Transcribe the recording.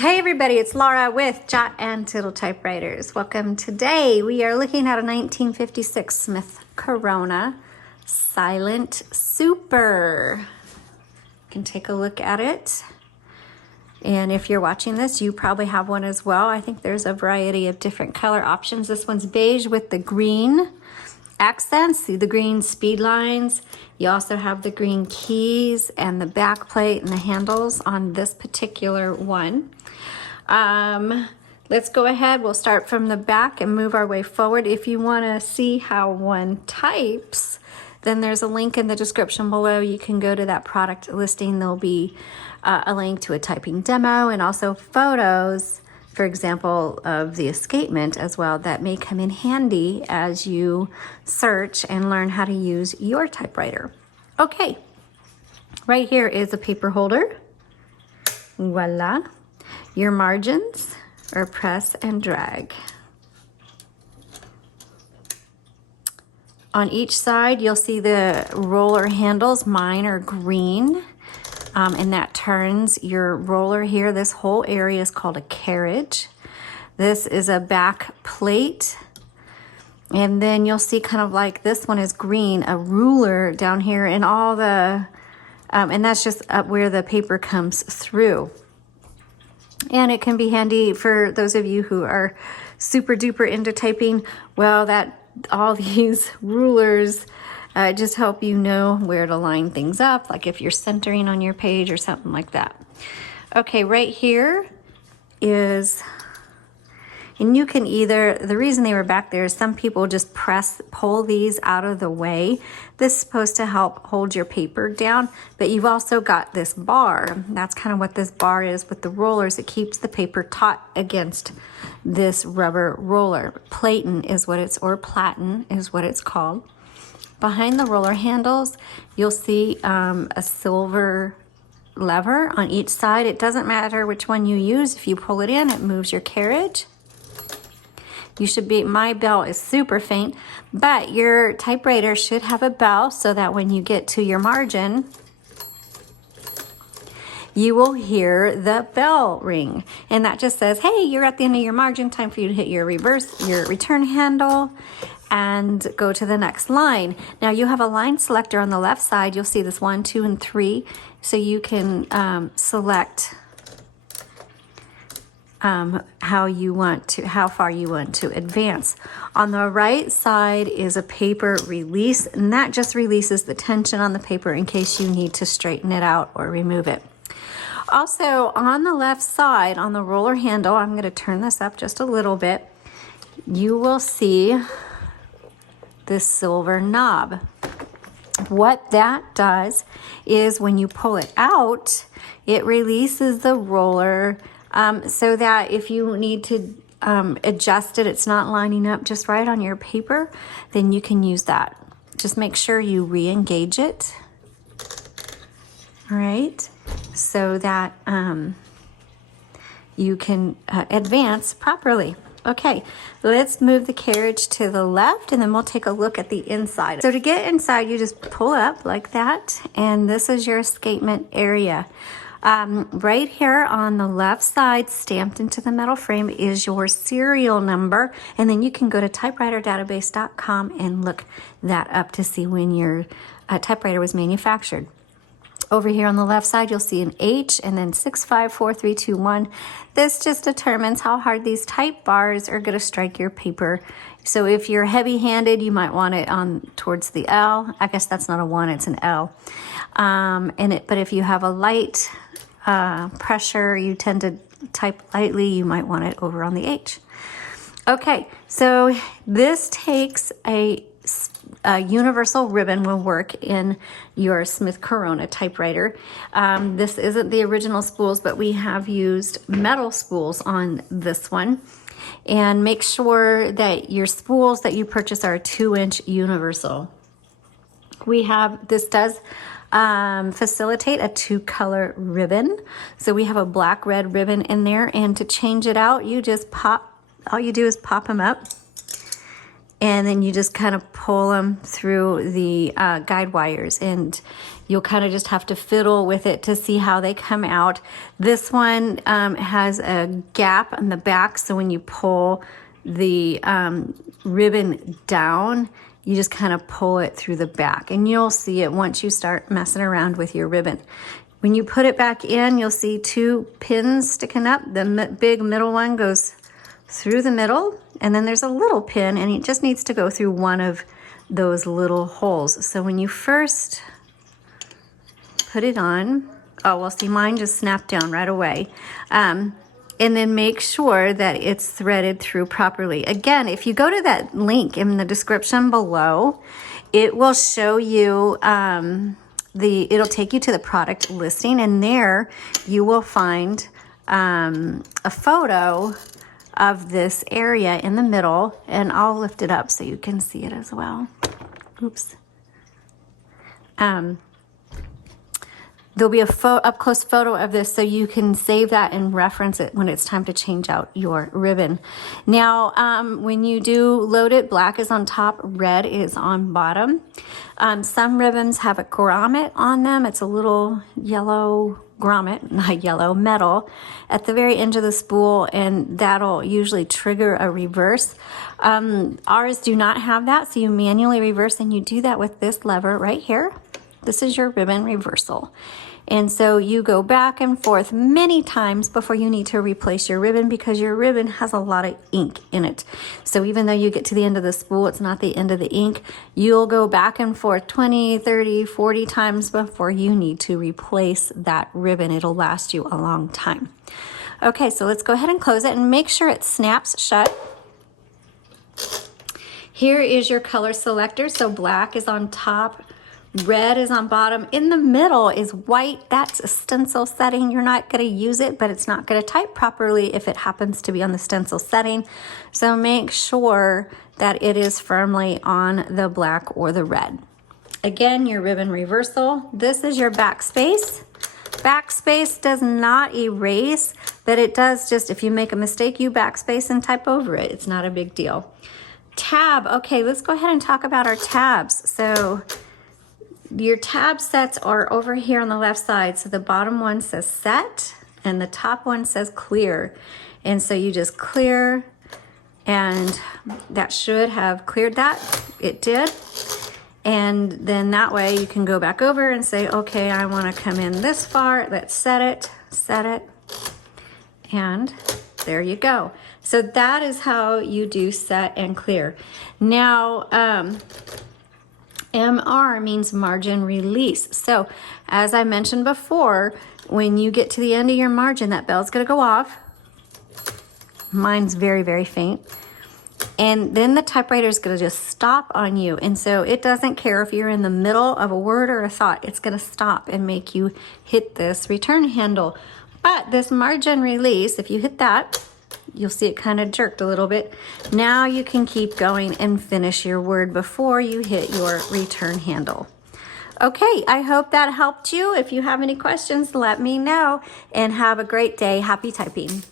Hey everybody, it's Laura with Untitled Typewriters. Welcome. Today we are looking at a 1956 Smith Corona Silent Super. You can take a look at it. And if you're watching this, you probably have one as well. I think there's a variety of different color options. This one's beige with the green accents, see the green speed lines. You also have the green keys and the back plate and the handles on this particular one. Let's go ahead. We'll start from the back and move our way forward. If you want to see how one types, then there's a link in the description below. You can go to that product listing. There'll be a link to a typing demo and also photos, for example, of the escapement as well, that may come in handy as you search and learn how to use your typewriter. Okay, right here is a paper holder. Voila. Your margins are press and drag. On each side, you'll see the roller handles. Mine are green. And that turns your roller here. This whole area is called a carriage. This is a back plate. And then you'll see kind of like this one is green, a ruler down here, and all the, and that's just up where the paper comes through. And it can be handy for those of you who are super duper into typing. Well, that all these rulers just help you know where to line things up, like if you're centering on your page or something like that. Okay, right here is, and you can either, the reason they were back there is some people just pull these out of the way. This is supposed to help hold your paper down, but you've also got this bar. That's kind of what this bar is with the rollers. It keeps the paper taut against this rubber roller. Platen is what it's, or platen is what it's called. Behind the roller handles, you'll see a silver lever on each side. It doesn't matter which one you use. If you pull it in, it moves your carriage. You should be, my bell is super faint, but your typewriter should have a bell so that when you get to your margin, you will hear the bell ring. And that just says, hey, you're at the end of your margin, time for you to hit your return handle and go to the next line. Now you have a line selector on the left side. You'll see this 1, 2, and 3. So you can select how far you want to advance. On the right side is a paper release, and that just releases the tension on the paper in case you need to straighten it out or remove it. Also, on the left side, on the roller handle, I'm going to turn this up just a little bit, you will see this silver knob. What that does is when you pull it out, it releases the roller so that if you need to adjust it, it's not lining up just right on your paper, then you can use that. Just make sure you re-engage it, all right, so that you can advance properly. Okay, let's move the carriage to the left and then we'll take a look at the inside. So to get inside, you just pull up like that, and this is your escapement area. Right here on the left side, stamped into the metal frame, is your serial number, and then you can go to typewriterdatabase.com and look that up to see when your typewriter was manufactured. Over here on the left side, you'll see an H and then 654321. This just determines how hard these type bars are going to strike your paper. So if you're heavy-handed, you might want it on towards the L. I guess that's not a 1, it's an L. But if you have a light pressure, you tend to type lightly, you might want it over on the H. Okay, so this takes a universal ribbon will work in your Smith Corona typewriter. This isn't the original spools, but we have used metal spools on this one. And make sure that your spools that you purchase are a 2-inch universal. This does facilitate a 2-color ribbon. So we have a black-red ribbon in there, and to change it out, all you do is pop them up, and then you just kind of pull them through the guide wires, and You'll kind of just have to fiddle with it to see how they come out. This one has a gap on the back, so when you pull the ribbon down, you just kind of pull it through the back, and you'll see it once you start messing around with your ribbon. When you put it back in, you'll see 2 pins sticking up. The big middle one goes through the middle, and then there's a little pin, and it just needs to go through one of those little holes. So when you first put it on, oh, well, see, mine just snapped down right away. And then make sure that it's threaded through properly. Again, if you go to that link in the description below, it will show you, it'll take you to the product listing, and there you will find a photo of this area in the middle, and I'll lift it up so you can see it as well. Oops. There'll be a up-close photo of this so you can save that and reference it when it's time to change out your ribbon. Now, when you do load it, black is on top, red is on bottom. Some ribbons have a grommet on them. It's a little yellow grommet, not yellow, metal at the very end of the spool, and that'll usually trigger a reverse. Ours do not have that, so you manually reverse, and you do that with this lever right here. This is your ribbon reversal. And so you go back and forth many times before you need to replace your ribbon, because your ribbon has a lot of ink in it. So even though you get to the end of the spool, it's not the end of the ink. You'll go back and forth 20, 30, 40 times before you need to replace that ribbon. It'll last you a long time. Okay, so let's go ahead and close it and make sure it snaps shut. Here is your color selector. So black is on top, red is on bottom. In the middle is white. That's a stencil setting. You're not going to use it, but it's not going to type properly if it happens to be on the stencil setting. So make sure that it is firmly on the black or the red. Again, your ribbon reversal. This is your backspace. Backspace does not erase, but it does just, if you make a mistake, you backspace and type over it. It's not a big deal. Tab. Okay, let's go ahead and talk about our tabs. So your tab sets are over here on the left side. So the bottom one says set and the top one says clear. And so you just clear, and that should have cleared that. It did. And then that way you can go back over and say, okay, I want to come in this far. Let's set it. And there you go. So that is how you do set and clear. Now, MR means margin release. So as I mentioned before, when you get to the end of your margin, that bell's going to go off. Mine's very, very faint. And then the typewriter is going to just stop on you. And so it doesn't care if you're in the middle of a word or a thought. It's going to stop and make you hit this return handle. But this margin release, if you hit that, you'll see it kind of jerked a little bit. Now you can keep going and finish your word before you hit your return handle. Okay, I hope that helped you. If you have any questions, let me know, and have a great day. Happy typing.